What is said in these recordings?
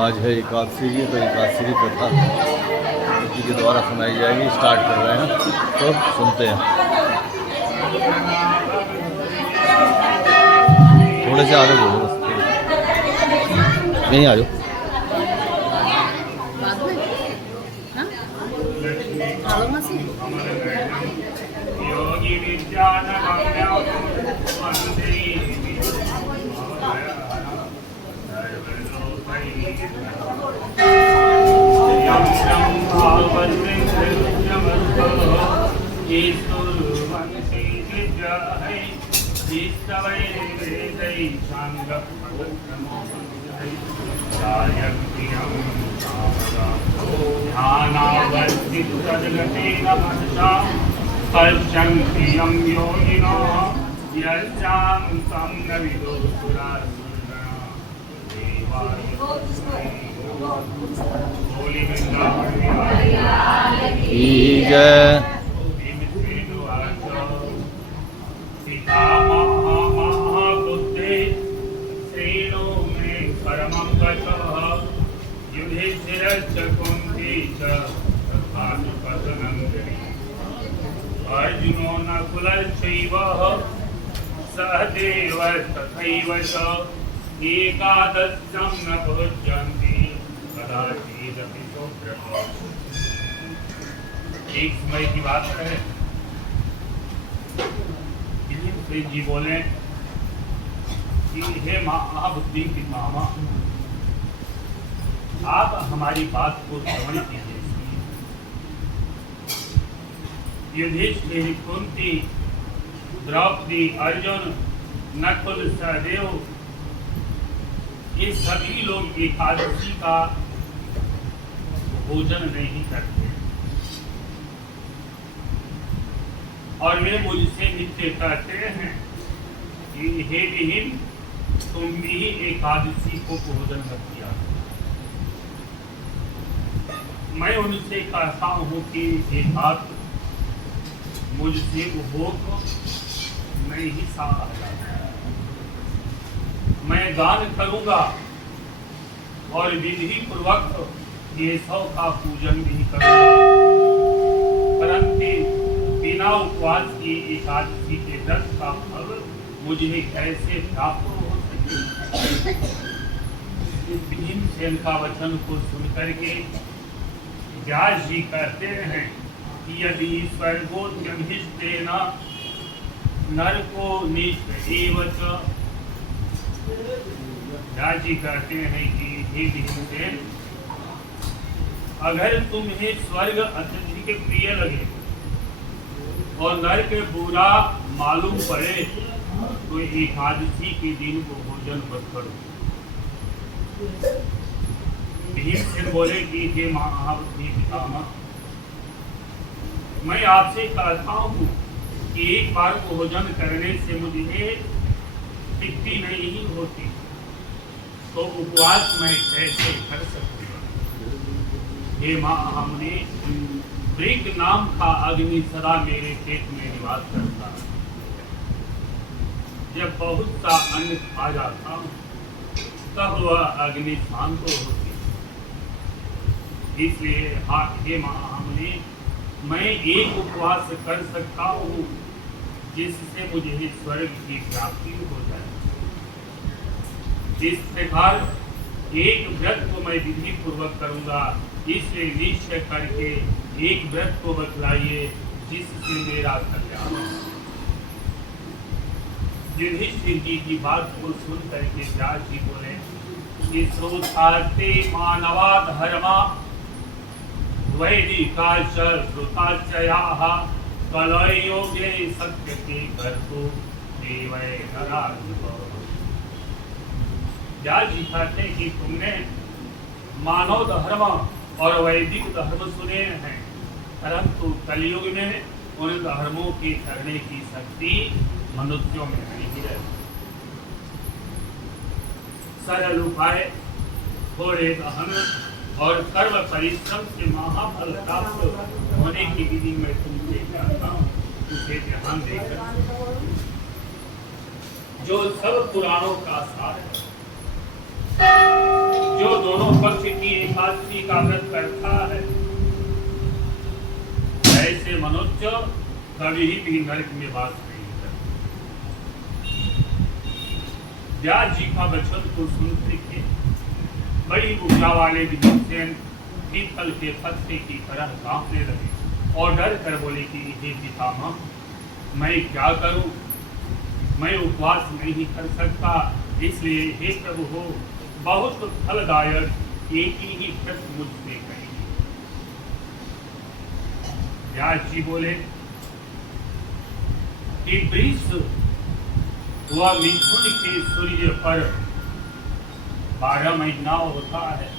आज है एकादशी जी, तो एकादशी की कथा जी के द्वारा सुनाई जाएगी। स्टार्ट कर रहे हैं, तो सुनते हैं। थोड़े से आगे बोलो, बस यहीं आ जाओ। योगी विद्यान पश्यन्ति यं योगिनो यस्यां तं न विदो बुद्धे श्रेणो मे परमं वचः युधिष्ठिरश्च कुन्ती च तथानुपतनन्दरी अर्जुनो नकुलश्चैव सहदेव तथैव च एकादशं न भोजन्ति कदाचिदपि सुब्रह्मण्यम्। एक समय की बात है, युधिष्ठिर जी बोले कि हे महाबुद्धि की मामा, आप हमारी बात को श्रवण कीजिए। युधिष्ठिर, कुंती, द्रौपदी, अर्जुन, नकुल, सहदेव, ये सभी लोग एकादशी का भोजन नहीं करते और वे मुझसे नित्य कहते हैं कि हे विहीन, तुम भी एकादशी को भोजन मत किया। मैं उनसे कहता हूँ कि ये बात मुझसे उपभोग नहीं सहा जाता। मैं दान करूंगा और विधि पूर्वक केशव का पूजन भी करूंगा, परंतु बिना उपवास की एकादशी के व्रत का फल मुझे कैसे प्राप्त हो सके। भीमसेन का वचन को सुनकर के व्यास जी कहते हैं कि यदि स्वर्गोद्यमिष्टेन नरको निष्ठैव च। व्यास जी कहते हैं कि हे भीमसेन, अगर तुम्हें स्वर्ग अत्यधिक प्रिय लगे और नरक बुरा मालूम पड़े तो एकादशी के दिन को भोजन मत करो। भीमसेन बोले कि हे महाबुद्धि पितामह, मैं आपसे कहता हूँ कि एक बार भोजन करने से मुझे तृप्ति नहीं होती, तो उपवास मैं कैसे कर सकती हूँ। हे महामुनि, वृक्ष नाम का अग्नि सदा मेरे पेट में निवास करता है। जब बहुत सा अन्न खा जाता हूँ तब वह अग्नि शांत होती है। इसलिए हे महामुनि, मैं एक उपवास कर सकता हूँ जिससे मुझे स्वर्ग की प्राप्ति हो जाए। इस प्रकार एक व्रत को मैं विधि पूर्वक करूंगा, इसलिए निश्चय करके एक व्रत को बतलाइए जिससे मेरा कल्याण हो। युधिष्ठिर जी की बात को सुन करके व्यास जी बोले कि श्रोतास्ते मानवा धर्मा वैदिकाच श्रुताचयाः कलयोगे सत्यते कर्तु देवै नराधिप। व्यास जी कहते हैं कि तुमने मानव धर्म और वैदिक धर्म सुने हैं, परंतु कलयुग में उन धर्मों के करने की शक्ति मनुष्यों में नहीं है। सरल उपाय, थोड़े दहन और कर्म परिश्रम से महाफल प्राप्त होने की विधि में तुमसे कहता हूँ, उसे ध्यान देकर जो सब पुराणों का सार है, जो दोनों पक्ष की एकादशी का व्रत करता है, ऐसे मनुष्य कभी भी नरक में वास नहीं करते। व्यास जी का वचन को सुनते के बड़ी ऊर्जा वाले विद्वान पीपल के पत्ते की तरह कांपने लगे और डर कर बोले कि हे पितामह, मैं क्या करूं? मैं उपवास नहीं कर सकता, इसलिए हे प्रभु हो, बहुत फलदायक एक ही व्रत मुझसे कहिए। व्यास जी बोले कि वृष व मिथुन के सूर्य पर 12 महीना होता है,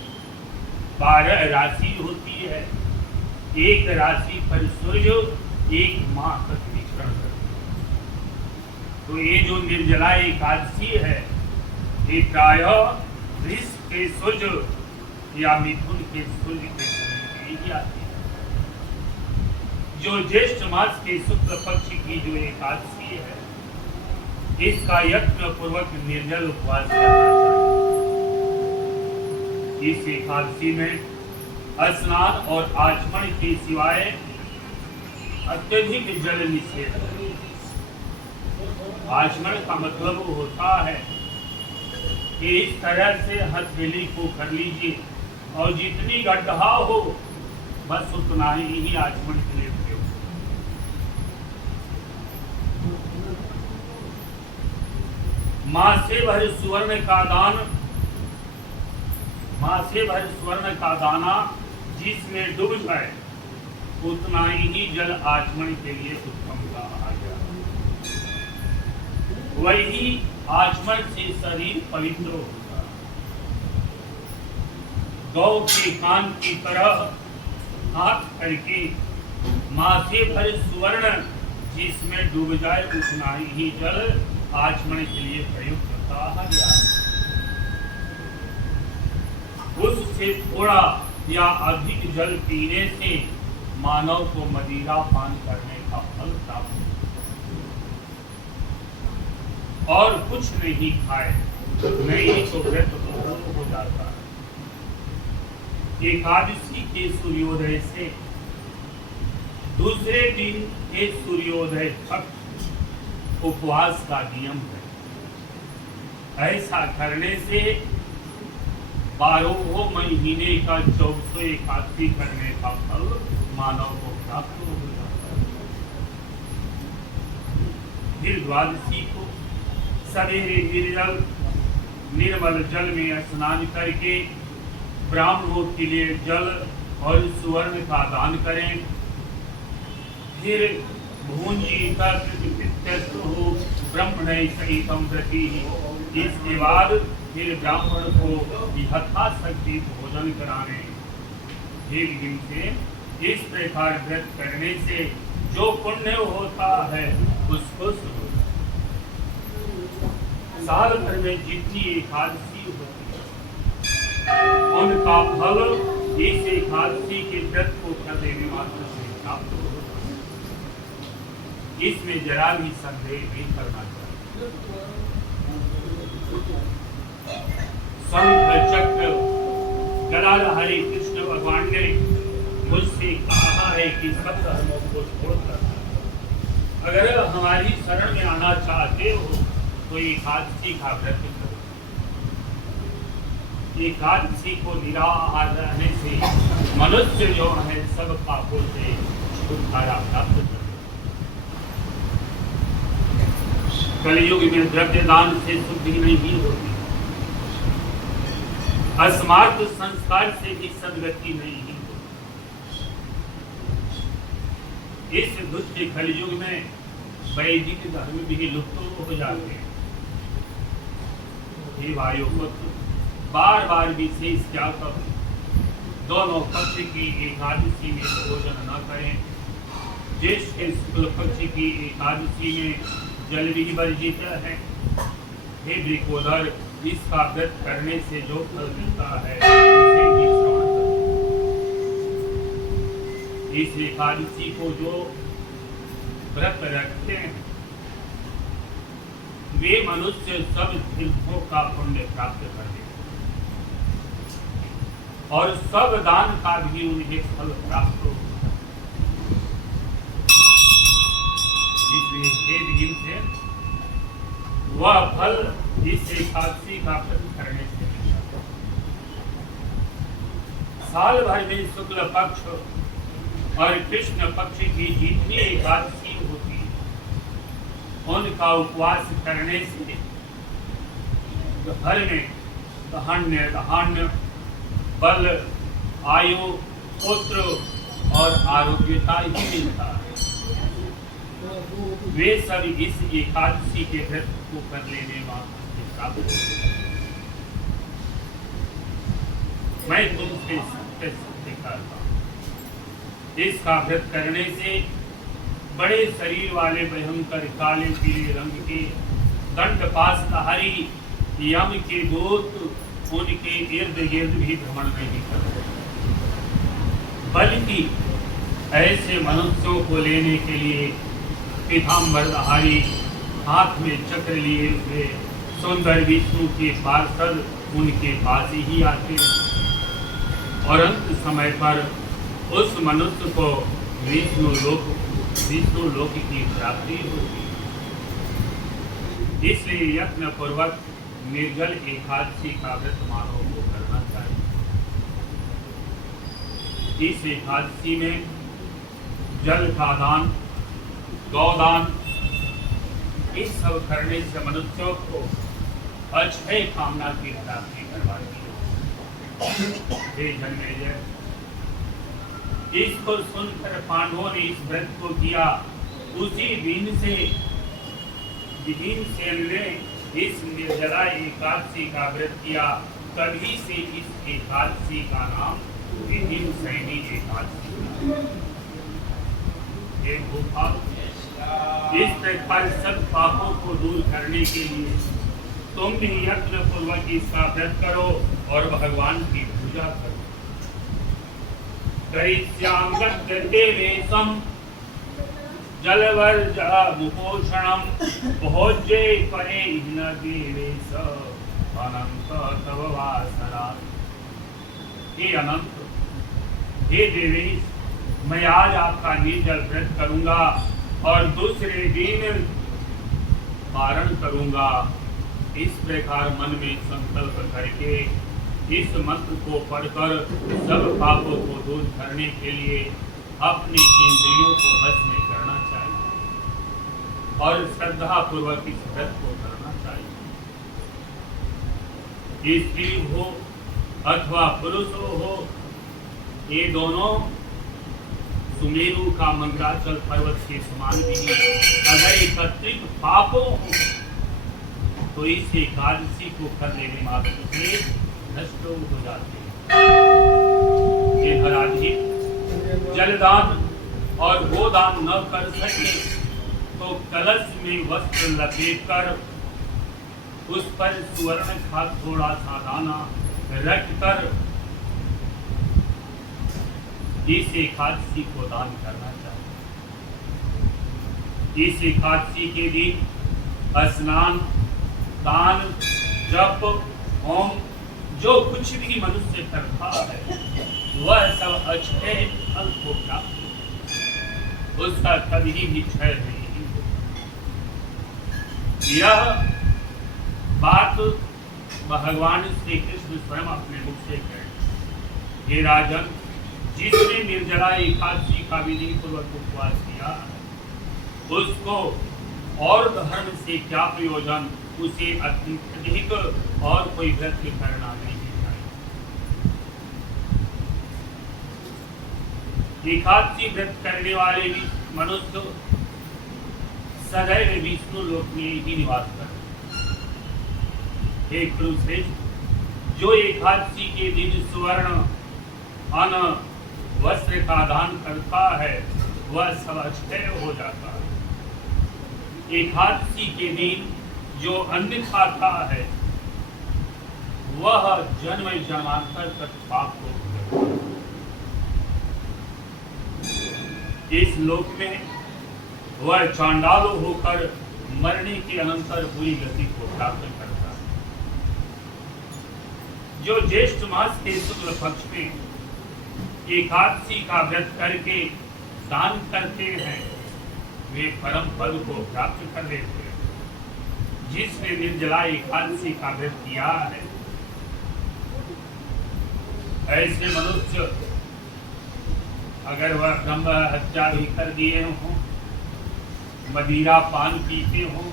12 राशि होती है। एक राशि पर सूर्य एक माह तक विचरण करता है। तो ये जो निर्जला एकादशी है, ये प्रायः वृष के सूर्य या मिथुन के सूर्य के समय में ही आती है। जो ज्येष्ठ मास के शुक्ल पक्ष की जो एकादशी है, इसका यत्न पूर्वक निर्जल उपवास करना चाहिए। इस एकादशी में स्नान और आचमन के सिवाय अत्यधिक जल निषेध है। आचमन का मतलब होता है कि इस तरह से हथेली को कर लीजिए और जितनी गड्ढा हो बस उतना ही आचमन के लिए प्रयोग। माँ से भर सुवर्ण का दान, माँ से भर स्वर्ण का दाना जिसमें डूब जाए उतना ही जल आचमन के लिए उत्तम कहा गया। वही आचमन से शरीर पवित्र होता है। गौ के कान की तरह हाथ करके माँ से भर सुवर्ण जिसमें डूब जाए उतना ही जल आचमन के लिए प्रयुक्त कहा गया। उससे थोड़ा या अधिक जल पीने से मानव को मदिरा पान करने का फल प्राप्त हो और कुछ नहीं खाए नहीं तो व्रत हो जाता है। एकादशी के सूर्योदय से दूसरे दिन के सूर्योदय तक उपवास का नियम है। ऐसा करने से 12 महीने का 14 एकादशी करने का फल मानव को प्राप्त हो जाता है। फिर द्वादशी को सवेरे निर्मल जल में स्नान करके ब्राह्मणों के लिए जल और सुवर्ण का दान करें। फिर भूंजी हो ब्रह्मण सहितम प्रति, इसके बाद फिर ब्राह्मण को यथाशक्ति भोजन कराने। दिन से इस प्रकार व्रत करने से जो पुण्य होता है उसको साल भर में जितनी एकादशी होती है उनका फल इस एकादशी के व्रत को करने में मात्र से प्राप्त होता है। इसमें जरा भी संदेह नहीं करना चाहिए। शंख चक्र गदाधर हरे कृष्ण भगवान ने मुझसे कहा है कि सब धर्मों को छोड़कर अगर हमारी शरण में आना चाहते हो तो एकादशी का व्रत करो। एकादशी को निराहार रहने से मनुष्य जो है सब पापों से छुटकारा प्राप्त कर। कलयुग में द्रव्य दान से शुद्धि नहीं होती, अस्मार्थ संस्कार से भी सदगति नहीं होती। इस दुष्ट कलयुग में वैदिक धर्म भी लुप्त हो जाते हैं। हे भाइयों पुत्र, बार बार विशेष क्या करूं, दोनों पक्ष की एकादशी में भोजन न करें। ज्येष्ठ के शुक्ल पक्ष की एकादशी में जल भी वर्जित है। हे वृकोदर, इसका व्रत करने से जो फल मिलता है उसे भी श्रवण करो। इस एकादशी को जो व्रत रखते हैं वे मनुष्य सब तीर्थों का पुण्य प्राप्त करते हैं। और सब दान का भी उन्हें फल प्राप्त हो। इसलिए हे भीम से वह फल इस एकादशी का व्रत करने से मिलता है। साल भर में शुक्ल पक्ष और कृष्ण पक्ष की जितनी एकादशी होती है उनका उपवास करने से घर में धान्य धान्य बल आयु पुत्र और आरोग्यता ही मिलता है। वे सब इस एकादशी के व्रत को कर लेने वाले प्राप्त होते हैं। मैं तुमसे सत्य करता हूं, इसका व्रत करने से बड़े शरीर वाले भयंकर काले पीले रंग के दंडपासधारी यम के दूत उनके इर्द गिर्द भी भ्रमण नहीं करते, बल्कि ऐसे मनुष्यों को लेने के लिए पीताम्बरधारी हाथ में चक्र लिए हुए सुंदर विष्णु के पार्षद उनके पास ही आते हैं और अंत समय पर उस मनुष्य को विष्णु लोक की प्राप्ति होती है। इसलिए यत्न पूर्वक निर्जल एकादशी का व्रत मानव को करना चाहिए। इस एकादशी में जल का दान, गौदान, इस सब करने से मनुष्यों को अक्षय कामना की प्राप्ति करवाती है। जन्मेजय, इसको सुनकर पांडवों ने इस व्रत को किया। उसी दिन से भीमसेन ने इस निर्जला एकादशी का व्रत किया। तभी से इस एकादशी का नाम भीमसेनी एकादशी। एक भूपाल इस प्रकार सब पापों को दूर करने के लिए तुम भी यत्न पूर्वक इसका व्रत करो और भगवान की पूजा करो। जलवर्जमुपोषणम भोज्ये परे न देवेश अनंत तव वासना। हे अनंत, हे देवेश, मैं आज आपका निर्जल व्रत करूंगा और दूसरे दिन पारण करूंगा। इस प्रकार मन में संकल्प करके इस मंत्र को पढ़कर सब पापों को दूर करने के लिए अपनी इंद्रियों को वश में करना चाहिए और श्रद्धा पूर्वक इस व्रत को करना चाहिए। स्त्री हो अथवा पुरुष हो, ये दोनों सुमेरु का मंदराचल पर्वत के समान भी अगर एकत्रित पापों हो तो इस एकादशी को कर लेने मात्र से नष्ट हो जाते हैं। ये महाराज जलदान और गोदान न कर सके तो कलश में वस्त्र लपेटकर उस पर सुवर्ण का थोड़ा सा दाना रखकर इस एकादशी को दान करना चाहिए। इस एकादशी के दिन स्नान, दान, जप, होम जो कुछ भी मनुष्य करता है वह सब अक्षय फल को प्राप्त, उसका कभी भी क्षय नहीं। यह बात भगवान श्री कृष्ण स्वयं अपने मुख से कहे। हे राजन, जिसने निर्जला एकादशी का विधि पूर्वक उपवास किया उसको और धर्म से क्या प्रयोजन, उसे अधिक और कोई व्रत करना नहीं चाहिए। एकादशी व्रत करने वाले भी मनुष्य सदैव विष्णु लोक में ही निवास करते। हे कुरुश्रेष्ठ, जो एकादशी के दिन सुवर्ण, अन्न, वस्त्र का दान करता है वह सब अक्षय हो जाता है। एकादशी के दिन जो अन्न खाता है वह जन्म जन्मांतर तक पाप हो। इस लोक में वह चांडाल होकर मरने के अनंतर बुरी गति को प्राप्त करता है। जो ज्येष्ठ मास के शुक्ल पक्ष में एकादशी का व्रत करके दान करते हैं वे परम पद को प्राप्त कर लेते हैं। जिसने निर्जला एकादशी का व्रत किया है ऐसे मनुष्य अगर वह ब्रह्म हत्या भी कर दिए हों, मदिरा पान पीते हों,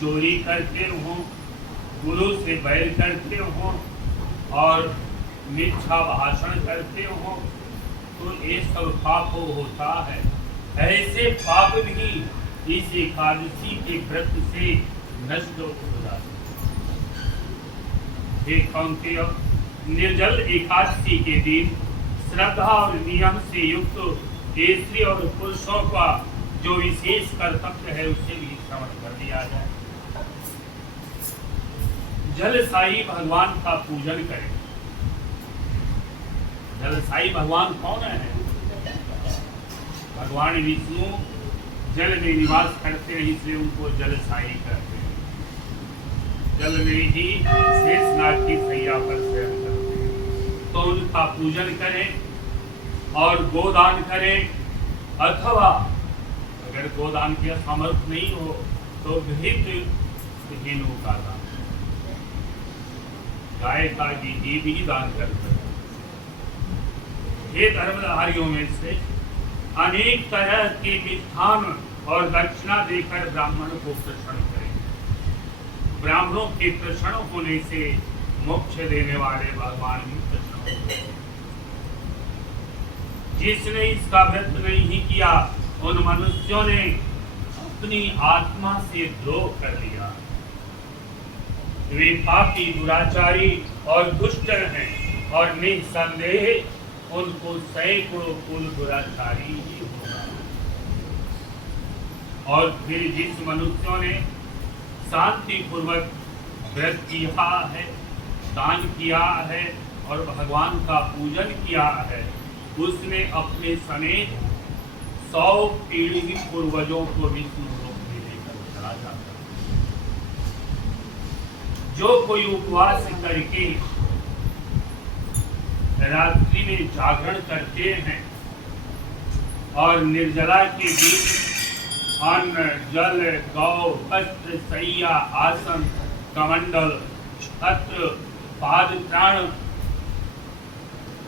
चोरी करते हों, गुरु से बैर करते हों और मिथ्या भाषण करते हों, तो ये सब पाप होता है। ऐसे पाप भी इस एकादशी के व्रत से नष्ट हो जाते हैं। निर्जल एकादशी के दिन श्रद्धा और नियम से युक्त स्त्री और पुरुषों का जो विशेष कर्तव्य है उसे भी श्रवण कर दिया जाए। जलसाई भगवान का पूजन करें। जलसाई भगवान कौन है? भगवान विष्णु जल में निवास करते हैं, इसलिए उनको जलसाई कहते हैं। जल में ही शेषनाग की सैया पर शयन करते हैं। तो उनका पूजन करें और गोदान करें, अथवा अगर गोदान की सामर्थ्य नहीं हो तो भिन्नों का दान, गाय का घी भी दान करते हैं। ये धर्मधारियों में से अनेक तरह के मिष्ठान और दक्षिणा देकर ब्राह्मण को प्रसन्न करें। ब्राह्मणों के प्रसन्न होने से मोक्ष देने वाले भगवान भी प्रसन्न होते हैं। जिसने इसका व्रत नहीं किया उन मनुष्यों ने अपनी आत्मा से द्रोह कर लिया। वे पापी, दुराचारी और दुष्ट हैं और निसंदेह उनको सैकड़ों कुल दुराचारी ही होगा। और फिर जिस मनुष्यों ने शांति पूर्वक व्रत किया है, दान किया है और भगवान का पूजन किया है, उसने अपने समेत 100 पीढ़ी पूर्वजों को विष्णु लोक में लेकर चला जाता है। जो कोई उपवास करके रात्रि में जागरण करते हैं और निर्जला के दिन अन्न, जल, गौ, वस्त्र, सैया, आसन, कमंडल, छत्र, पाद त्राण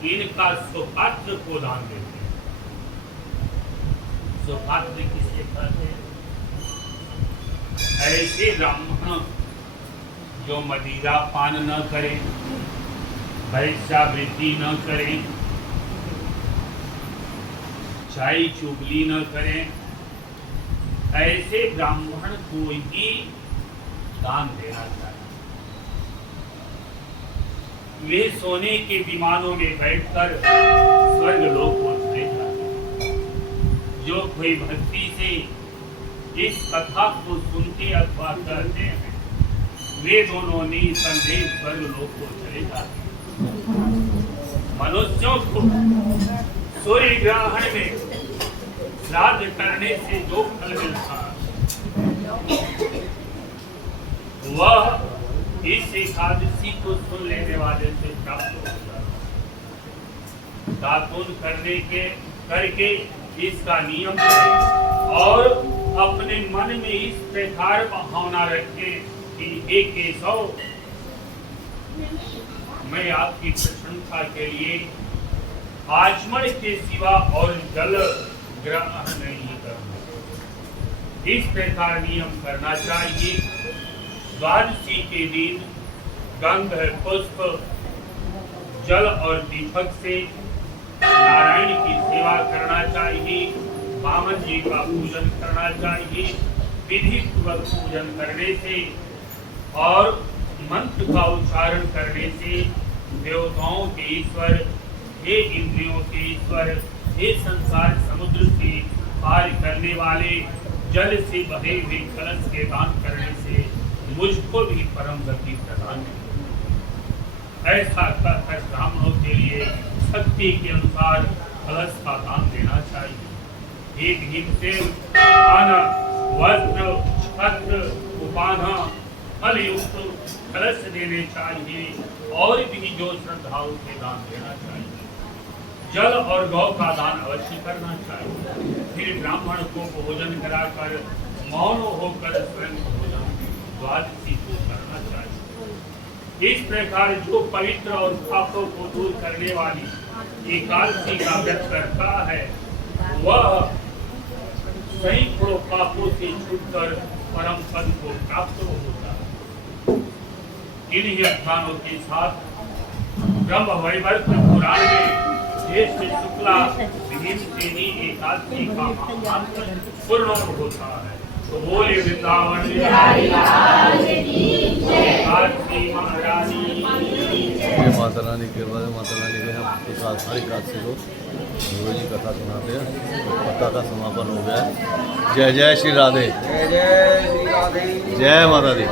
इनका सुपात्र को दान देते हैं। सुपात्र किसके कहते हैं? ऐसे ब्राह्मण जो मदिरा पान न करें, वैश्यावृत्ति न करें, चाय चुगली न करें, ऐसे ब्राह्मण को ही दान देना चाहिए। वे सोने के विमानों में बैठकर स्वर्ग लोक को चले जाते हैं। जो कोई भक्ति से इस कथा को सुनते अथवा करते हैं, वे दोनों निसंदेह स्वर्ग लोक को चले जाते हैं। मनुष्यों को सूर्य ग्रहण में श्राद्ध करने से जो फल मिलता वह इस एकादशी को सुन लेने वाले से प्राप्त हो जाता। दातुन करके इसका नियम करें और अपने मन में इस प्रकार भावना रखें कि हे केशव, मैं आपकी प्रशंसा के लिए आचमन के सिवा और जल ग्रहण नहीं करूंगा। इस प्रकार नियम करना चाहिए। द्वादशी के दिन गंध, पुष्प, जल और दीपक से नारायण की सेवा करना चाहिए। वामन जी का पूजन करना चाहिए। विधि पूर्वक पूजन करने से और मंत्र का उच्चारण करने से देवताओं के ईश्वर, हे इंद्रियों के ईश्वर, हे संसार समुद्र से पार करने वाले, जल से भरे हुए कलश के दान करने से मुझको भी परम गति प्रदान करें। ऐसा कहकर ब्राह्मणों के लिए शक्ति के अनुसार कलश का दान देना चाहिए। एक हिम से अन्न, वस्त्र, छत्र, उपाना, फल युक्त कलश देने चाहिए और भी जो श्रद्धालु के दान देना चाहिए। जल और गौ का दान अवश्य करना चाहिए। फिर ब्राह्मण को भोजन कराकर मौन होकर स्वयं भोजन द्वादशी को करना चाहिए। इस प्रकार जो पवित्र और पापों को दूर करने वाली एकादशी का व्रत करता है वह सैकड़ों पापों से छूटकर परम पद को प्राप्त होता है। इन्हीं अभियानों के साथ ब्रह्म वैवर्त पुराण में ज्येष्ठ शुक्ला भीमसेनी एकादशी का महात्म्य पूर्ण होता है। तो बोले वृंदावन एकादशी महारानी ये माता रानी के बाद माता रानी के यहाँ प्रसाद हर एकादशी को गुरु जी कथा सुनाते हैं। कथा का समापन हो गया है। जय जय श्री राधे, जय जय श्री राधे। जय माता दी।